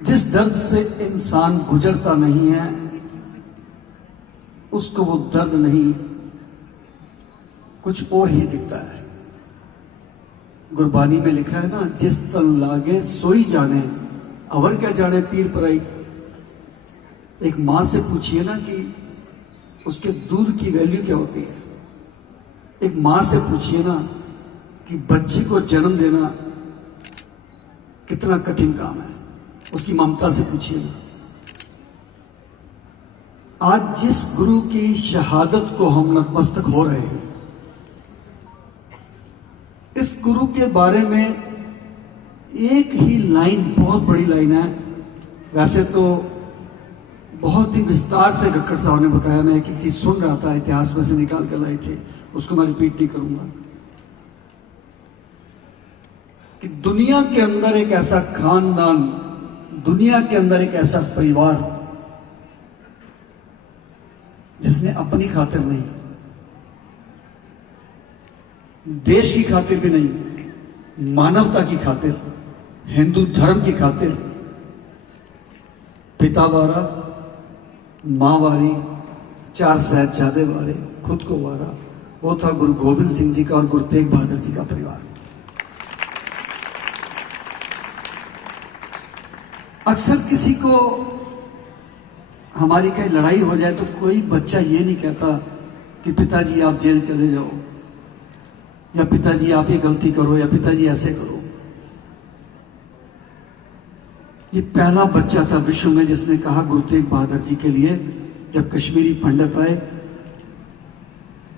जिस दर्द से इंसान गुजरता नहीं है उसको वो दर्द नहीं कुछ और ही दिखता है। गुरबानी में लिखा है ना, जिस तन लागे सोई जाने अवर क्या जाने पीर पराई। एक मां से पूछिए ना कि उसके दूध की वैल्यू क्या होती है। एक मां से पूछिए ना कि बच्चे को जन्म देना कितना कठिन काम है। उसकी ममता से पूछिए ना। आज जिस गुरु की शहादत को हम नतमस्तक हो रहे हैं, इस गुरु के बारे में एक ही लाइन, बहुत बड़ी लाइन है। वैसे तो बहुत ही विस्तार से गक्कड़ साहब ने बताया, मैं एक चीज सुन रहा था, इतिहास में से निकाल कर लाए थे, उसको मैं रिपीट नहीं करूंगा। कि दुनिया के अंदर एक ऐसा खानदान, दुनिया के अंदर एक ऐसा परिवार जिसने अपनी खातिर नहीं, देश की खातिर भी नहीं, मानवता की खातिर, हिंदू धर्म की खातिर पिता वारा, मां वारी, 4 साहिबजादे वारे, खुद को वारा, वो था गुरु गोबिंद सिंह जी का और गुरु तेग बहादुर जी का परिवार। अक्सर किसी को हमारी कहीं लड़ाई हो जाए तो कोई बच्चा ये नहीं कहता कि पिताजी आप जेल चले जाओ, या पिताजी आप ये गलती करो, या पिताजी ऐसे करो। ये पहला बच्चा था विश्व में जिसने कहा गुरु तेग बहादुर जी के लिए, जब कश्मीरी पंडित आए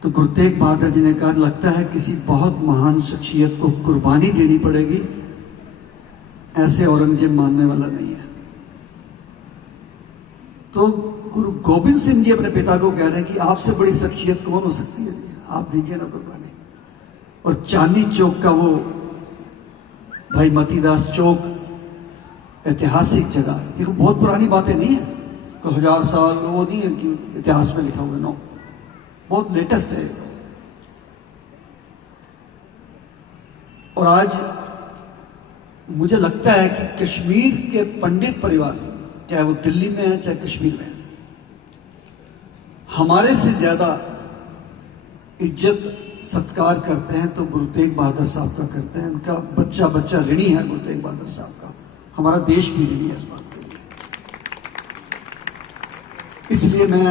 तो गुरु तेग बहादुर जी ने कहा, लगता है किसी बहुत महान शख्सियत को कुर्बानी देनी पड़ेगी, ऐसे औरंगजेब मानने वाला नहीं है। तो गुरु गोबिंद सिंह जी अपने पिता को कह रहे हैं कि आपसे बड़ी शख्सियत कौन हो सकती है, आप दीजिए ना कुर्बानी। और चांदनी चौक का वो भाई मतीदास चौक, ऐतिहासिक जगह, देखो बहुत पुरानी बातें नहीं है, तो 1000 साल वो नहीं है कि इतिहास में लिखा हुआ, नो, बहुत लेटेस्ट है। और आज मुझे लगता है कि कश्मीर के पंडित परिवार, चाहे वो दिल्ली में है चाहे कश्मीर में है, हमारे से ज्यादा इज्जत सत्कार करते हैं तो गुरु तेग बहादुर साहब का करते हैं। उनका बच्चा बच्चा ऋणी है गुरु तेग बहादुर साहब का, हमारा देश भी ऋणी है इस बात के लिए। इसलिए मैं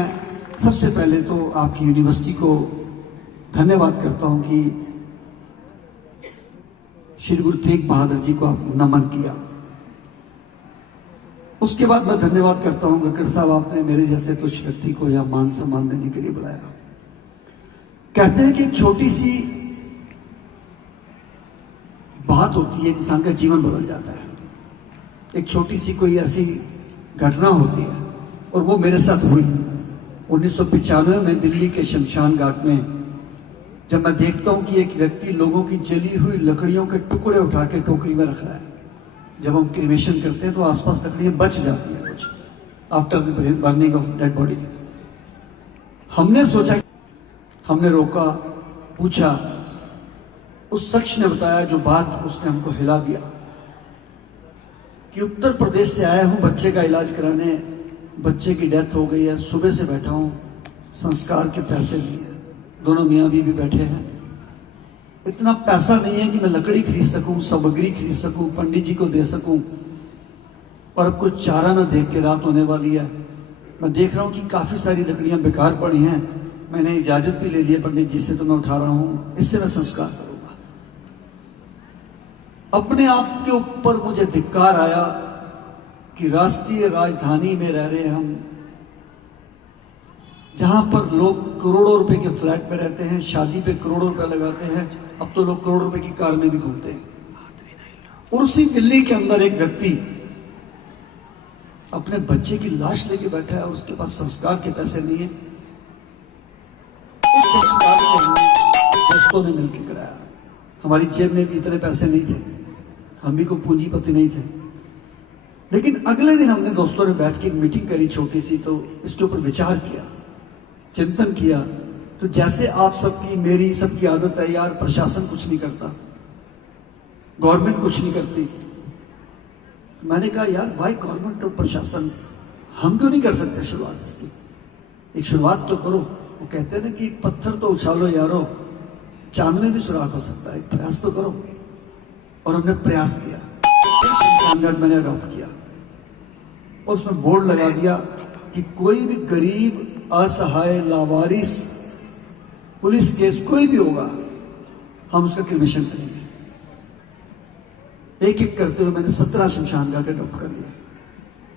सबसे पहले तो आपकी यूनिवर्सिटी को धन्यवाद करता हूं कि श्री गुरु तेग बहादुर जी को आप नमन किया। उसके बाद मैं धन्यवाद करता हूं गक्कड़ साहब, आपने मेरे जैसे कुछ व्यक्ति को यहां मान सम्मान देने के लिए बुलाया। कहते हैं कि एक छोटी सी बात होती है, इंसान का जीवन बदल जाता है। एक छोटी सी कोई ऐसी घटना होती है, और वो मेरे साथ हुई 1995 में दिल्ली के शमशान घाट में, जब मैं देखता हूं कि एक व्यक्ति लोगों की जली हुई लकड़ियों के टुकड़े उठा के टोकरी में रख रहा है। जब हम क्रिमेशन करते हैं तो आसपास लकड़ियां बच जाती हैं कुछ after the burning of dead body. हमने सोचा, हमने रोका, पूछा, उस शख्स ने बताया जो बात, उसने हमको हिला दिया कि उत्तर प्रदेश से आया हूं बच्चे का इलाज कराने, बच्चे की डेथ हो गई है, सुबह से बैठा हूं, संस्कार के पैसे नहीं है, दोनों मियां बीवी बैठे हैं, इतना पैसा नहीं है कि मैं लकड़ी खरीद सकूं, सामग्री खरीद सकूं, पंडित जी को दे सकूं, और अब कुछ चारा ना देख के रात होने वाली है। मैं देख रहा हूं कि काफी सारी लकड़ियां बेकार पड़ी हैं, मैंने इजाजत भी ले ली है पंडित जी से, तो मैं उठा रहा हूं, इससे मैं संस्कार करूंगा। अपने आप के ऊपर मुझे धिक्कार आया कि राष्ट्रीय राजधानी में रह रहे हम, जहां पर लोग करोड़ों रुपए के फ्लैट में रहते हैं, शादी पे करोड़ों रुपए लगाते हैं, अब तो लोग करोड़ रुपए की कार में भी घूमते हैं। और उसी दिल्ली के अंदर एक व्यक्ति अपने बच्चे की लाश लेके बैठा है और उसके पास संस्कार के पैसे नहीं है। इस संस्कार को हमने दोस्तों ने मिलकर कराया। हमारी जेब में भी इतने पैसे नहीं थे, हम भी कोई पूंजीपति नहीं थे, लेकिन अगले दिन हमने दोस्तों ने बैठ के एक मीटिंग करी छोटी सी, तो इसके ऊपर विचार किया, चिंतन किया। तो जैसे आप सबकी, मेरी सबकी आदत है यार, प्रशासन कुछ नहीं करता, गवर्नमेंट कुछ नहीं करती, मैंने कहा यार वाई गवर्नमेंट और प्रशासन, हम क्यों नहीं कर सकते शुरुआत इसकी? एक शुरुआत तो करो। वो कहते हैं ना कि एक पत्थर तो उछालो यारो, चांद में भी सुराख हो सकता है, एक प्रयास तो करो। और हमने प्रयास किया, शमशान घाट मैंने अडॉप्ट किया और उसमें बोर्ड लगा दिया कि कोई भी गरीब, असहाय, लावारिस, पुलिस केस कोई भी होगा, हम उसका क्रिमेशन करेंगे। एक एक करते हुए मैंने 17 शमशान घाट अडॉप्ट कर लिया।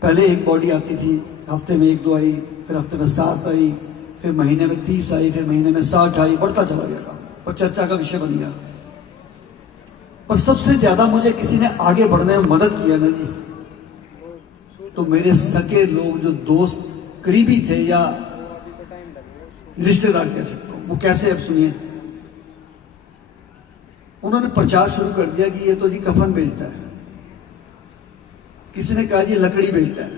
पहले एक बॉडी आती थी, हफ्ते में 1-2 आई, फिर हफ्ते में 7 आई, फिर महीने में 30 आई, फिर महीने में 60 आई, बढ़ता चला गया काम, पर चर्चा का विषय बन गया। पर सबसे ज्यादा मुझे किसी ने आगे बढ़ने में मदद किया ना जी, तो मेरे सके लोग, जो दोस्त करीबी थे या रिश्तेदार कह सकता हूं। वो कैसे, अब सुनिए। उन्होंने प्रचार शुरू कर दिया कि ये तो जी कफन बेचता है, किसी ने कहा जी लकड़ी बेचता है,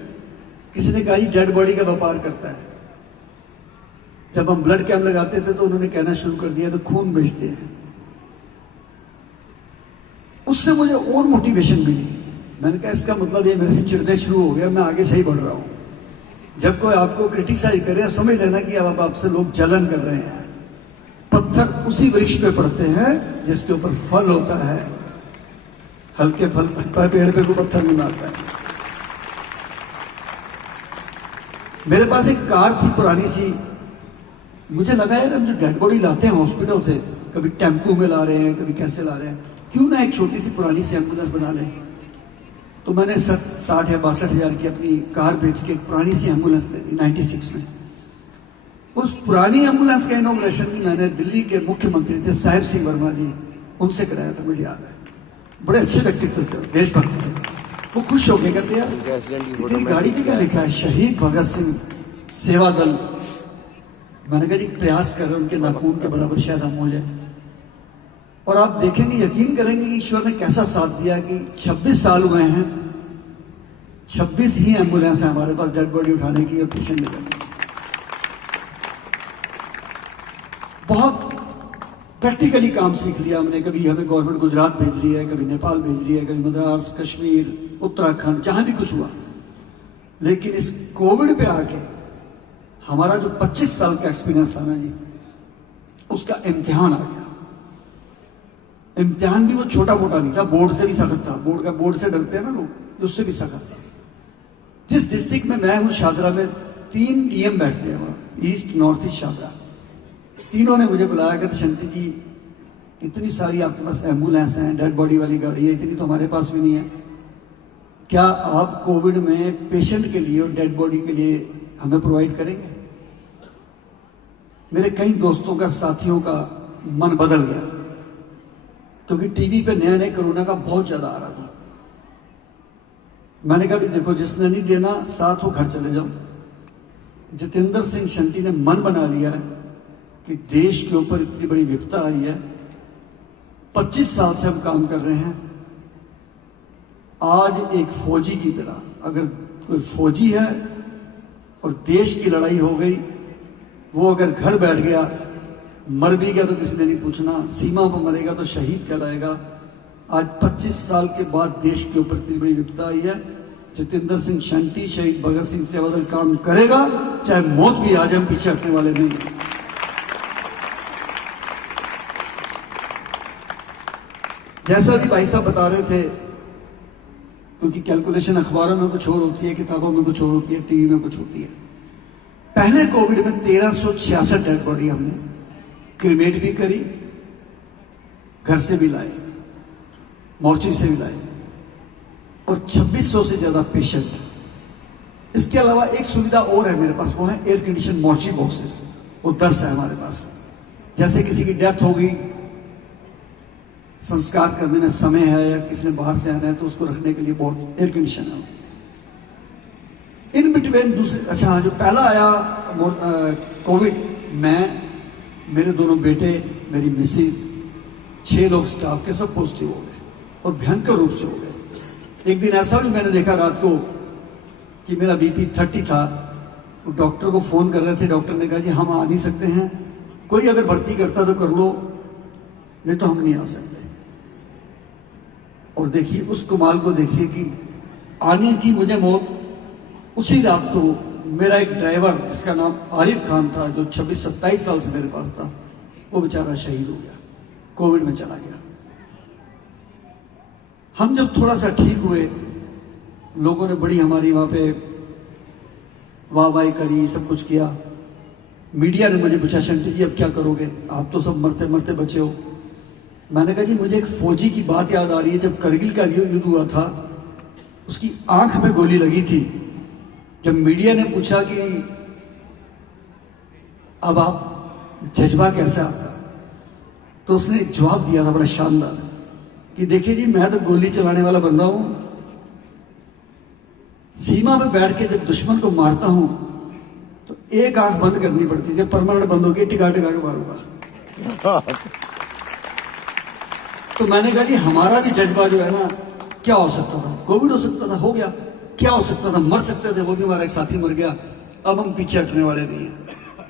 किसी ने कहा जी डेड बॉडी का व्यापार करता है। जब हम ब्लड कैंप लगाते थे तो उन्होंने कहना शुरू कर दिया तो खून बेचते हैं। उससे मुझे और मोटिवेशन मिली। मैंने कहा इसका मतलब ये मेरे से चिढ़ने शुरू हो गया, मैं आगे सही बढ़ रहा हूं। जब कोई आपको क्रिटिसाइज करे, समझ लेना कि अब आपसे लोग जलन कर रहे हैं। पत्थर उसी वृक्ष पे पड़ते हैं जिसके ऊपर फल होता है। हल्के फल पेड़ पे को पत्थर नहीं मारता है। मेरे पास एक कार थी पुरानी सी, मुझे लगा यार हम जो डेड बॉडी लाते हैं हॉस्पिटल से, कभी टेम्पो में ला रहे हैं, कभी कैसे ला रहे हैं, क्यों ना एक छोटी सी पुरानी सी एम्बुलेंस बना लें। तो मैंने 60 या 62 हजार की अपनी कार बेच के एक पुरानी सी एम्बुलेंस ले ली 96 में। उस पुरानी एम्बुलेंस का इनॉग्रेशन मैंने दिल्ली के मुख्यमंत्री थे साहिब सिंह वर्मा जी, उनसे कराया था, मुझे याद है। बड़े अच्छे व्यक्तित्व थे, देशभक्त थे। वो खुश हो गए, कहते यार गाड़ी पे क्या लिखा है, शहीद भगत सिंह सेवा दल। मैंने कहा जी प्रयास कर रहे, उनके नाखून के बराबर शायद हम हो जाए। और आप देखेंगे, यकीन करेंगे कि ईश्वर ने कैसा साथ दिया कि 26 साल हुए हैं, 26 ही एम्बुलेंस है हमारे पास डेड बॉडी उठाने की और पेशेंट लेकर की। बहुत प्रैक्टिकली काम सीख लिया हमने। कभी हमें गवर्नमेंट गुजरात भेज रही है, कभी नेपाल भेज रही है, कभी मद्रास, कश्मीर, उत्तराखंड, जहां भी कुछ हुआ। लेकिन इस कोविड पे आके हमारा जो 25 साल का एक्सपीरियंस था ना जी, उसका इम्तिहान आ गया। इम्तिहान भी वो छोटा मोटा नहीं था, बोर्ड से भी सख्त था। बोर्ड से डरते हैं ना लोग, उससे भी सख्त था। जिस डिस्ट्रिक्ट में मैं हूं, शादरा में 3 डीएम बैठते हैं वहां, ईस्ट, नॉर्थ ईस्ट, शादरा। तीनों ने मुझे बुलाया कि शंटी जी इतनी सारी आपके पास एम्बुलेंस हैं, डेड बॉडी वाली गाड़ी है, इतनी तो हमारे पास भी नहीं है, क्या आप कोविड में पेशेंट के लिए और डेड बॉडी के लिए हमें प्रोवाइड करेंगे? मेरे कई दोस्तों का, साथियों का मन बदल गया, क्योंकि टीवी पे नया नया कोरोना का बहुत ज्यादा आ रहा था। मैंने कहा भी देखो, जिसने नहीं देना साथ हो घर चले जाओ। जितेंद्र सिंह शंटी ने मन बना लिया है कि देश के ऊपर इतनी बड़ी विपदा आई है, 25 साल से हम काम कर रहे हैं। आज एक फौजी की तरह, अगर कोई फौजी है और देश की लड़ाई हो गई, वो अगर घर बैठ गया, मर भी गया तो किसी ने नहीं पूछना, सीमा पर मरेगा तो शहीद कहलाएगा। आज 25 साल के बाद देश के ऊपर इतनी बड़ी विपदा आई है, जितेंद्र सिंह शंटी, शहीद भगत सिंह सेवा दल काम करेगा, चाहे मौत भी आ जाए, हम पीछे हटने वाले नहीं। जैसा भी भाई साहब बता रहे थे, क्योंकि कैलकुलेशन अखबारों में कुछ और होती है, किताबों में कुछ और होती है, टीवी में कुछ होती है। पहले कोविड में 1366 डेड बॉडी हमने क्रिमेट भी करी, घर से भी लाए, मोर्चरी से भी लाए, और 2600 से ज्यादा पेशेंट। इसके अलावा एक सुविधा और है मेरे पास, वो है एयर कंडीशन मोर्चरी बॉक्सेस। वो 10 है हमारे पास। जैसे किसी की डेथ हो गई, संस्कार करने में समय है या किसी ने बाहर से आना है, तो उसको रखने के लिए बहुत एयर कंडीशन है। इन बिटवीन दूसरे, अच्छा हाँ, जो पहला आया कोविड, मैं, मेरे दोनों बेटे, मेरी मिसेज, 6 लोग स्टाफ के सब पॉजिटिव हो गए और भयंकर रूप से हो गए। एक दिन ऐसा भी मैंने देखा रात को कि मेरा बीपी 30 था। तो डॉक्टर को फोन कर रहे थे, डॉक्टर ने कहा जी हम आ नहीं सकते हैं, कोई अगर भर्ती करता तो कर लो, नहीं तो हम नहीं आ सकते। और देखिए उस कमाल को, देखिए कि आने की मुझे मौत उसी रात को, मेरा एक ड्राइवर जिसका नाम आरिफ खान था, जो 26-27 साल से मेरे पास था, वो बेचारा शहीद हो गया, कोविड में चला गया। हम जब थोड़ा सा ठीक हुए, लोगों ने बड़ी हमारी वहां पे वाहवाही करी, सब कुछ किया। मीडिया ने मुझे पूछा, शंकर जी अब क्या करोगे, आप तो सब मरते मरते बचे हो। मैंने कहा जी मुझे एक फौजी की बात याद आ रही है, जब करगिल का युद्ध हुआ था, उसकी आंख में गोली लगी थी। जब मीडिया ने पूछा कि अब आप जज्बा कैसा आपका, तो उसने एक जवाब दिया था बड़ा शानदार कि देखिए जी, मैं तो गोली चलाने वाला बंदा हूं, सीमा पे बैठ के जब दुश्मन को मारता हूं तो एक आंख बंद करनी पड़ती है, जब परमानेंट बंद होगी टिका टिका के मारूंगा। तो मैंने कहा जी हमारा भी जज्बा जो है ना, क्या हो सकता था, कोविड हो सकता था, हो गया, क्या हो सकता था, मर सकते थे, वो भी हमारा एक साथी मर गया, अब हम पीछे हटने वाले नहीं है,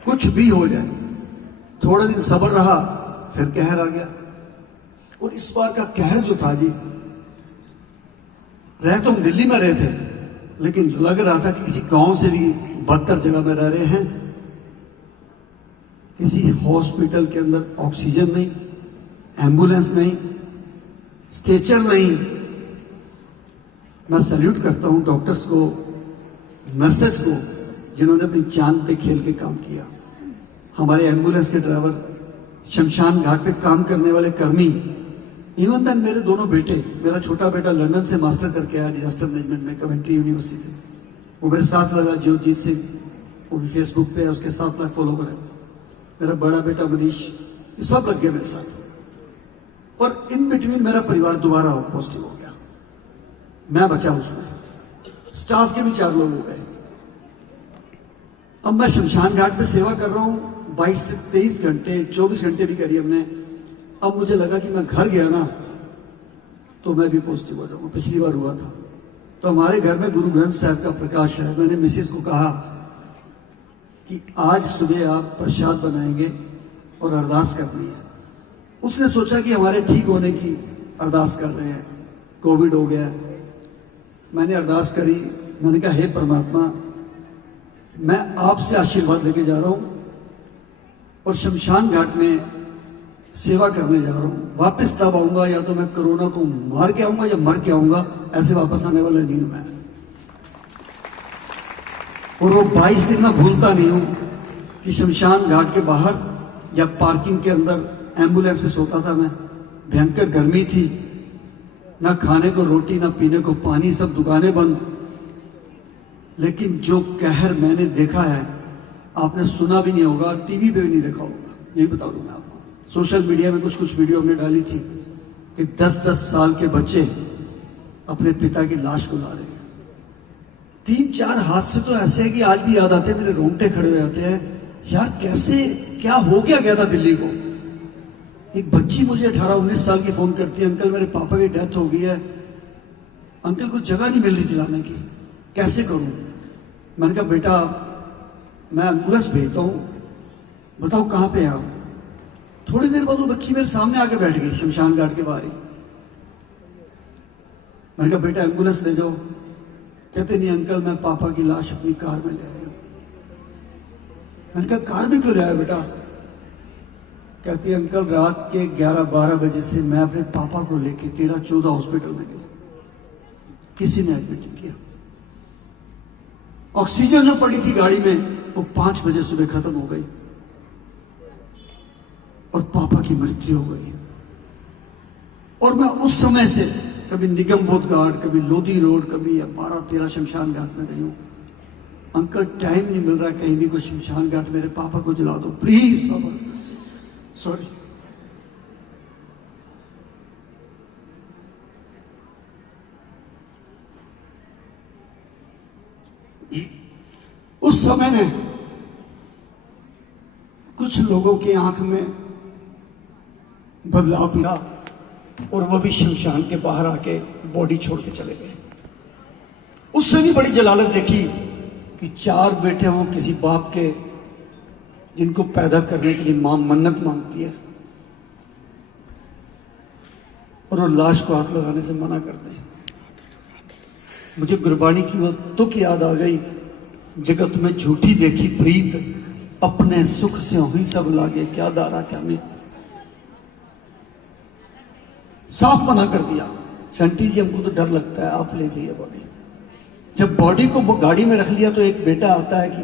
कुछ भी हो जाए। थोड़ा दिन सब्र रहा, फिर कहर आ गया। और इस बार का कहर जो था जी, रह तो हम दिल्ली में रहे थे, लेकिन लग रहा था कि किसी गांव से भी बदतर जगह में रह रहे हैं। किसी हॉस्पिटल के अंदर ऑक्सीजन नहीं, एम्बुलेंस नहीं, स्ट्रेचर नहीं। मैं सैल्यूट करता हूं डॉक्टर्स को, नर्सेस को, जिन्होंने अपनी जान पे खेल के काम किया। हमारे एम्बुलेंस के ड्राइवर, शमशान घाट पे काम करने वाले कर्मी, इवन देन मेरे दोनों बेटे, मेरा छोटा बेटा लंदन से मास्टर करके आया डिजास्टर मैनेजमेंट में, कवेंट्री यूनिवर्सिटी से, वो मेरे साथ लगा। ज्योतजीत सिंह, वो भी फेसबुक पे है, उसके 7 लाख फॉलोवर है। मेरा बड़ा बेटा मनीष, ये सब लग गए मेरे साथ। और इन बिटवीन मेरा परिवार दोबारा पॉजिटिव हो गया, मैं बचा उसमें, स्टाफ के भी 4 लोग हो गए। अब मैं शमशान घाट पे सेवा कर रहा हूं 22 से 23 घंटे, 24 घंटे भी करी हमने। अब मुझे लगा कि मैं घर गया ना तो मैं भी पॉजिटिव हो जाऊंगा, पिछली बार हुआ था। तो हमारे घर में गुरु ग्रंथ साहब का प्रकाश है। मैंने मिसेस को कहा कि आज सुबह आप प्रसाद बनाएंगे और अरदास करनी है। उसने सोचा कि हमारे ठीक होने की अरदास कर रहे हैं, कोविड हो गया। मैंने अरदास करी, मैंने कहा हे परमात्मा, मैं आपसे आशीर्वाद लेके जा रहा हूं और शमशान घाट में सेवा करने जा रहा हूं। वापस तब आऊंगा या तो मैं कोरोना को मार के आऊंगा या मर के आऊंगा, ऐसे वापस आने वाला नहीं हूं मैं। और वो 22 दिन मैं भूलता नहीं हूं कि शमशान घाट के बाहर या पार्किंग के अंदर एम्बुलेंस में सोता था मैं। भयंकर गर्मी थी, ना खाने को रोटी, ना पीने को पानी, सब दुकानें बंद। लेकिन जो कहर मैंने देखा है, आपने सुना भी नहीं होगा, टीवी पे भी नहीं देखा होगा, यही बता दूं मैं आपको। सोशल मीडिया में कुछ कुछ वीडियो हमने डाली थी कि 10-10 साल के बच्चे अपने पिता की लाश को ला रहे हैं। 3-4 हादसे तो ऐसे हैं कि आज भी याद आते हैं, मेरे रोंगटे खड़े हो जाते हैं। यार कैसे, क्या हो गया था दिल्ली को। एक बच्ची मुझे 18-19 साल की फोन करती है, अंकल मेरे पापा की डेथ हो गई है, अंकल को जगह नहीं मिल रही चलाने की, कैसे करूं। मैंने कहा बेटा मैं एम्बुलेंस भेजता हूं, बताओ कहां पे आप। थोड़ी देर बाद वो बच्ची मेरे सामने आके बैठ गई शमशान घाट के बाहर ही। मैंने कहा बेटा एम्बुलेंस ले जाओ। कहते नहीं अंकल, मैं पापा की लाश अपनी कार में ले आया। मैंने कहा कार में क्यों ले आया बेटा। कहती अंकल रात के 11-12 बजे से मैं अपने पापा को लेके 13-14 हॉस्पिटल में गई, किसी ने एडमिट नहीं किया। ऑक्सीजन जो पड़ी थी गाड़ी में वो 5 बजे सुबह खत्म हो गई और पापा की मृत्यु हो गई। और मैं उस समय से कभी निगम बोध घाट, कभी लोधी रोड, कभी 12-13 शमशान घाट में गई हूं। अंकल टाइम नहीं मिल रहा कहीं भी कोई शमशान घाट, मेरे पापा को जला दो प्लीज पापा, सॉरी। उस समय में कुछ लोगों की आंख में बदलाव भी था और वो भी शमशान के बाहर आके बॉडी छोड़ के चले गए। उससे भी बड़ी जलालत देखी कि 4 बेटे हों किसी बाप के, जिनको पैदा करने के लिए मां मन्नत मांगती है और वो लाश को हाथ लगाने से मना करते हैं। मुझे गुरबाणी की वो तुक याद आ गई, जगत में झूठी देखी प्रीत, अपने सुख से हुई सब लागे, क्या दारा क्या मीत। साफ मना कर दिया, शंटी जी हमको तो डर लगता है, आप ले जाइए बॉडी। जब बॉडी को वो गाड़ी में रख लिया तो एक बेटा आता है कि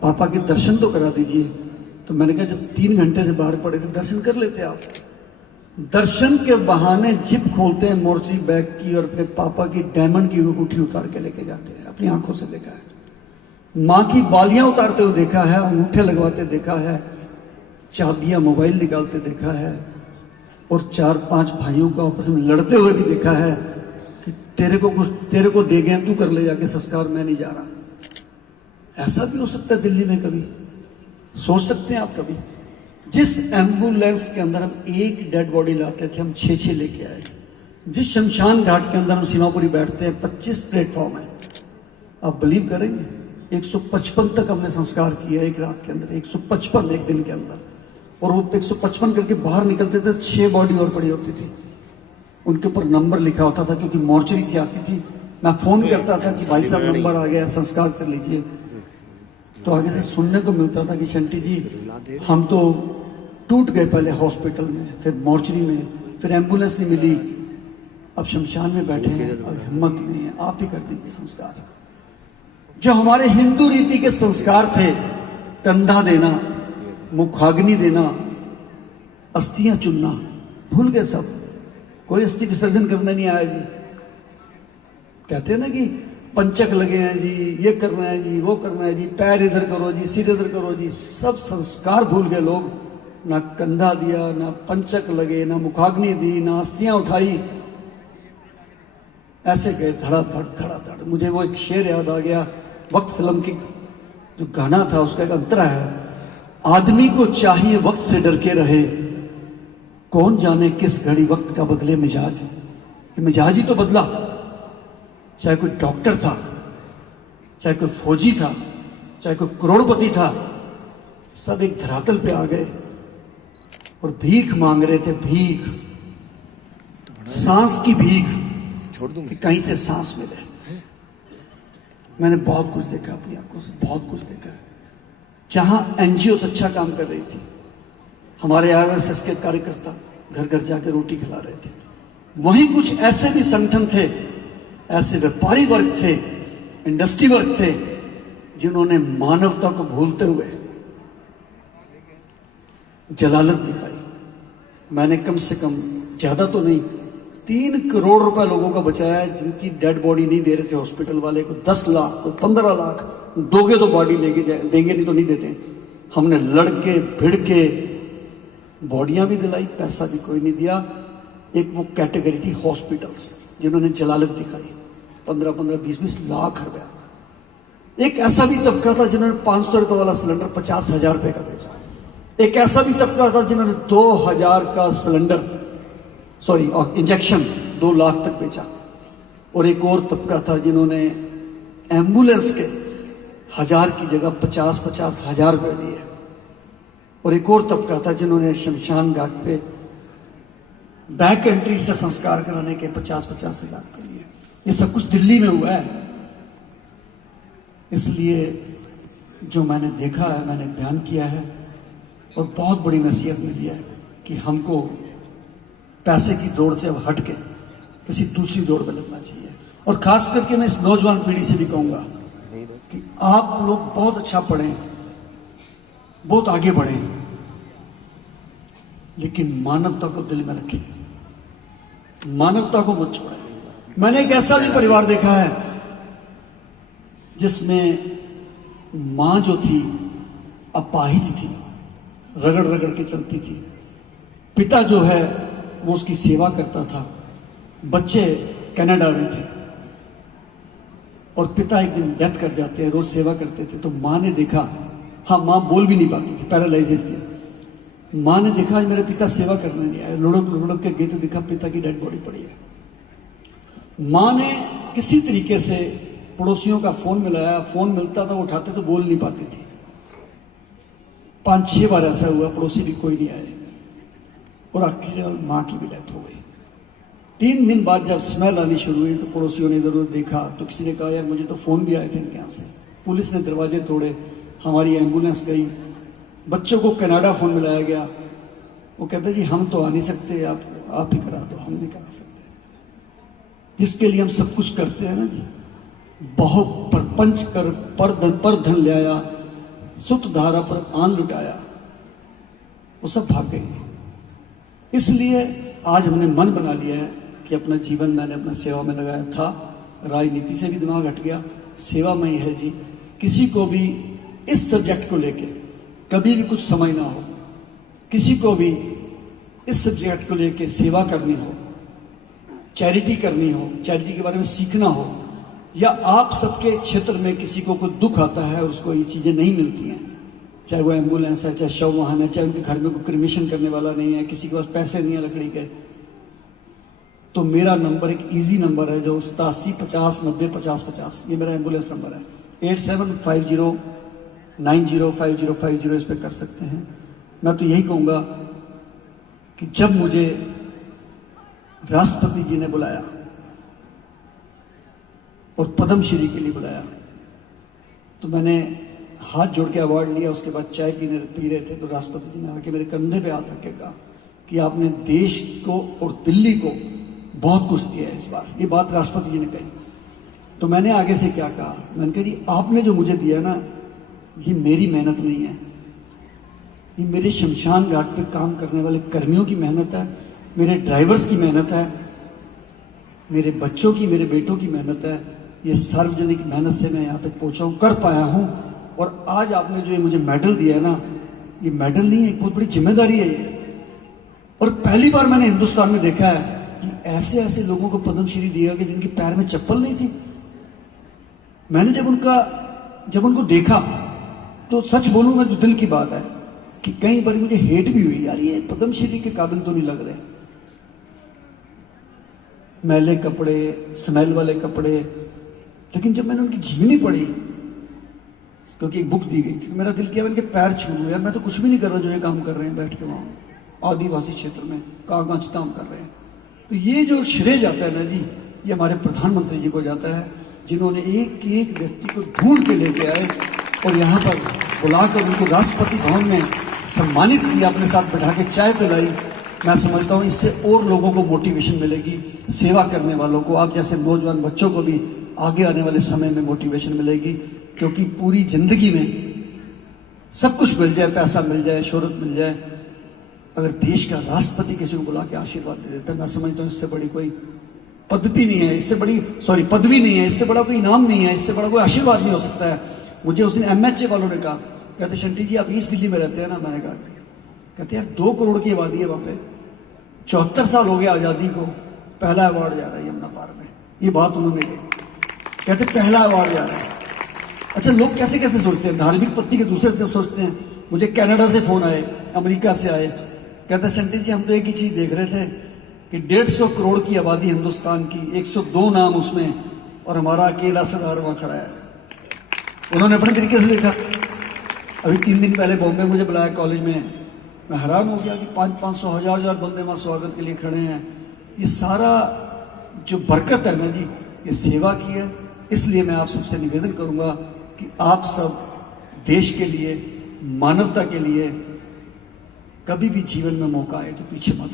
पापा के दर्शन तो करा दीजिए। तो मैंने कहा जब 3 घंटे से बाहर पड़े थे दर्शन कर लेते आप। दर्शन के बहाने जिप खोलते हैं मोर्ची बैग की और अपने पापा की डायमंड की अंगूठी उतार के लेके जाते हैं। अपनी आंखों से देखा है, माँ की बालियां उतारते हुए देखा है, अंगूठे लगवाते देखा है, चाबियां मोबाइल निकालते देखा है, और 4-5 भाइयों को आपस में लड़ते हुए भी देखा है कि तेरे को दे गए, तू कर ले जाके संस्कार, मैं नहीं जा रहा। ऐसा भी हो सकता है दिल्ली में कभी? सोच सकते हैं आप कभी? जिस एम्बुलेंस के अंदर हम एक डेड बॉडी लाते थे, हम 6-6 लेके आए। जिस शमशान घाट के अंदर हम सीमापुरी बैठते हैं, 25 प्लेटफॉर्म है। आप बिलीव करेंगे 155 तक हमने संस्कार किया एक रात के अंदर, 155 एक दिन के अंदर। और वो 155 करके बाहर निकलते थे, 6 बॉडी और पड़ी होती थी, उनके ऊपर नंबर लिखा होता था, क्योंकि मोर्चरी से आती थी। मैं फोन करता था कि भाई साहब नंबर आ गया, संस्कार कर लीजिए। तो आगे से सुनने को मिलता था कि शंटी जी हम तो टूट गए, पहले हॉस्पिटल में, फिर मोर्चरी में, फिर एम्बुलेंस नहीं मिली, अब शमशान में बैठे हैं, अब हिम्मत नहीं है, आप ही कर दीजिए संस्कार। जो हमारे हिंदू रीति के संस्कार थे, कंधा देना, मुखाग्नि देना, अस्थियां चुनना, भूल गए सब। कोई अस्थि विसर्जन करने नहीं आया जी। कहते हैं ना कि पंचक लगे हैं जी, ये करना है जी, वो करना है जी, पैर इधर करो जी, सिर इधर करो जी, सब संस्कार भूल गए लोग। ना कंधा दिया, ना पंचक लगे, ना मुखाग्नि दी, ना अस्थियां उठाई, ऐसे गए धड़ाधड़ धड़ाधड़। मुझे वो एक शेर याद आ गया, वक्त फिल्म की जो गाना था उसका एक अंतरा है, आदमी को चाहिए वक्त से डर के रहे, कौन जाने किस घड़ी वक्त का बदले मिजाज। ये मिजाज ही तो बदला। चाहे कोई डॉक्टर था, चाहे कोई फौजी था, चाहे कोई करोड़पति था, सब एक धरातल पे आ गए और भीख मांग रहे थे, भीख, सांस की भीख, छोड़ दूं कि कहीं से सांस मिले। मैंने बहुत कुछ देखा अपनी आंखों से, बहुत कुछ देखा है। जहां एनजीओ अच्छा काम कर रही थी, हमारे आरएसएस के कार्यकर्ता घर घर जाकर रोटी खिला रहे थे, वहीं कुछ ऐसे भी संगठन थे, ऐसे व्यापारी वर्ग थे, इंडस्ट्री वर्ग थे, जिन्होंने मानवता को भूलते हुए जलालत दिखाई। मैंने कम से कम, ज्यादा तो नहीं, 3 करोड़ रुपए लोगों का बचाया है, जिनकी डेड बॉडी नहीं दे रहे थे हॉस्पिटल वाले को। 10 लाख तो 15 लाख दोगे तो बॉडी लेके देंगे, नहीं तो नहीं देते। हमने लड़के भिड़ के बॉडियां भी दिलाई, पैसा भी कोई नहीं दिया। एक वो कैटेगरी थी हॉस्पिटल्स, जिन्होंने जलालत दिखाई, 15-15, 20-20 लाख रुपया। एक ऐसा भी तबका था जिन्होंने 500 रुपए वाला सिलेंडर 50,000 रुपए का बेचा। एक ऐसा भी तबका था जिन्होंने 2000 का सिलेंडर, सॉरी इंजेक्शन 2 लाख तक बेचा। और एक और तबका था जिन्होंने एम्बुलेंस के 1000 की जगह 50-50 हजार रुपए दिए। और एक और तबका था जिन्होंने शमशान घाट पे बैक एंट्री से संस्कार कराने के 50-50 हजार रुपए लिए। ये सब कुछ दिल्ली में हुआ है। इसलिए जो मैंने देखा है, मैंने बयान किया है, और बहुत बड़ी नसीहत मिली है कि हमको पैसे की दौड़ से अब हट के किसी दूसरी दौड़ में लगना चाहिए। और खास करके मैं इस नौजवान पीढ़ी से भी कहूंगा कि आप लोग बहुत अच्छा पढ़ें, बहुत आगे बढ़ें, लेकिन मानवता को दिल में रखें, मानवता को मत छोड़ें। मैंने एक ऐसा भी परिवार देखा है जिसमें मां जो थी अपाहिज थी, रगड़ रगड़ के चलती थी। पिता जो है वो उसकी सेवा करता था। बच्चे कनाडा में थे और पिता एक दिन डेथ कर जाते हैं, रोज सेवा करते थे। तो मां ने देखा, हाँ मां बोल भी नहीं पाती थी, पैरालाइसिस थी। मां ने देखा मेरे पिता सेवा करने नहीं आए, लुढ़क लुढ़क के गई तो देखा पिता की डेड बॉडी पड़ी है। मां ने किसी तरीके से पड़ोसियों का फोन मिलाया, फोन मिलता था, उठाते तो बोल नहीं पाती थी। 5-6 बार ऐसा हुआ, पड़ोसी भी कोई नहीं आए और आखिर मां की भी डेथ हो गई। 3 दिन बाद जब स्मेल आनी शुरू हुई तो पड़ोसियों ने इधर उधर देखा, तो किसी ने कहा यार मुझे तो फ़ोन भी आए थे इनके यहाँ से। पुलिस ने दरवाजे तोड़े, हमारी एम्बुलेंस गई, बच्चों को कनाडा फ़ोन मिलाया गया। वो कहते जी हम तो आ नहीं सकते, आप ही करा दो, हम नहीं करा सकते। जिसके लिए हम सब कुछ करते हैं ना जी, बहुत परपंच कर पर धन ले आया, सुत धारा पर आन लुटाया, वो सब भाग गई। इसलिए आज हमने मन बना लिया है कि अपना जीवन मैंने अपना सेवा में लगाया था। राजनीति से भी दिमाग हट गया, सेवा में ही है जी। किसी को भी इस सब्जेक्ट को लेके कभी भी कुछ समझ ना हो, किसी को भी इस सब्जेक्ट को लेके सेवा करनी हो, चैरिटी करनी हो, चैरिटी के बारे में सीखना हो, या आप सबके क्षेत्र में किसी को कोई दुख आता है, उसको ये चीज़ें नहीं मिलती हैं, चाहे वो एम्बुलेंस है, चाहे शव वाहन है, चाहे उनके घर में कोई क्रिमेशन करने वाला नहीं है, किसी के पास पैसे नहीं है लकड़ी के, तो मेरा नंबर एक इजी नंबर है जो 87 50 90 50 50, ये मेरा एम्बुलेंस नंबर है। 8750905050 इस पर कर सकते हैं। मैं तो यही कहूँगा कि जब मुझे राष्ट्रपति जी ने बुलाया और पद्मश्री के लिए बुलाया, तो मैंने हाथ जोड़ के अवार्ड लिया। उसके बाद चाय पी रहे थे तो राष्ट्रपति जी ने आके मेरे कंधे पे हाथ रख के कहा कि आपने देश को और दिल्ली को बहुत कुछ दिया है इस बार। ये बात राष्ट्रपति जी ने कही। तो मैंने आगे से क्या कहा, मैंने कहा जी आपने जो मुझे दिया ना, ये मेरी मेहनत नहीं है, ये मेरे शमशान घाट पे काम करने वाले कर्मियों की मेहनत है, मेरे ड्राइवर्स की मेहनत है, मेरे बच्चों की, मेरे बेटों की मेहनत है। ये सार्वजनिक मेहनत से मैं यहाँ तक पहुँचा हूँ, कर पाया हूँ। और आज आपने जो ये मुझे मेडल दिया है ना, ये मेडल नहीं है, एक बहुत बड़ी जिम्मेदारी है ये। और पहली बार मैंने हिंदुस्तान में देखा है कि ऐसे ऐसे लोगों को पद्मश्री दिया कि जिनके पैर में चप्पल नहीं थी। मैंने जब उनको देखा तो सच बोलूंगा जो दिल की बात है कि कई बार मुझे हेट भी हुई, यार ये पद्मश्री के काबिल तो नहीं लग रहे, मैले कपड़े, स्मेल वाले कपड़े। लेकिन जब मैंने उनकी जीवनी पढ़ी, क्योंकि एक बुक दी गई थी, मेरा दिल किया, मैं इनके पैर छू लूं। यार मैं तो कुछ भी नहीं कर रहा जो ये काम कर रहे हैं बैठ के वहां आदिवासी क्षेत्र में, कहाँ काम कर रहे हैं। तो ये जो श्रेय जाता है ना जी, ये हमारे प्रधानमंत्री जी को जाता है, जिन्होंने एक एक व्यक्ति को ढूंढ के लेके आए और यहाँ पर बुलाकर उनको राष्ट्रपति भवन में सम्मानित किया, अपने साथ बैठा के चाय पिलाई। मैं समझता हूँ इससे और लोगों को मोटिवेशन मिलेगी, सेवा करने वालों को, आप जैसे नौजवान बच्चों को भी आगे आने वाले समय में मोटिवेशन मिलेगी। क्योंकि पूरी जिंदगी में सब कुछ मिल जाए, पैसा मिल जाए, शोहरत मिल जाए, अगर देश का राष्ट्रपति किसी को बुला के आशीर्वाद दे देता है, मैं समझता हूँ इससे बड़ी कोई पद्धति नहीं है, इससे बड़ी पदवी नहीं है, इससे बड़ा कोई इनाम नहीं है, इससे बड़ा कोई आशीर्वाद नहीं हो सकता है। मुझे उस दिन MHA वालों ने कहा, कहते शंटी जी आप ईस्ट दिल्ली में रहते हैं ना, मैंने कहा, कहते यार 2 करोड़ की आबादी है वहां पे, 74 साल हो गया आजादी को, पहला अवार्ड जा रहा है यमुना पार में। ये बात उन्होंने कही, कहते पहला अवार्ड जा रहा है। अच्छा, लोग कैसे कैसे सोचते हैं, धार्मिक पत्ती के दूसरे सोचते हैं। मुझे कनाडा से फोन आए, अमेरिका से आए, कहते शंटी जी हम तो एक ही चीज देख रहे थे कि 150 करोड़ की आबादी हिंदुस्तान की, 102 नाम उसमें, और हमारा अकेला सरदार वहां खड़ा है। उन्होंने अपने तरीके से देखा। अभी 3 दिन पहले बॉम्बे मुझे बुलाया कॉलेज में, मैं हैरान हो गया कि 500 1000 बंदे वहां स्वागत के लिए खड़े हैं। ये सारा जो बरकत है ना जी, ये सेवा की है। इसलिए मैं आप सबसे निवेदन करूंगा कि आप सब देश के लिए, मानवता के लिए कभी भी जीवन में मौका आए तो पीछे मत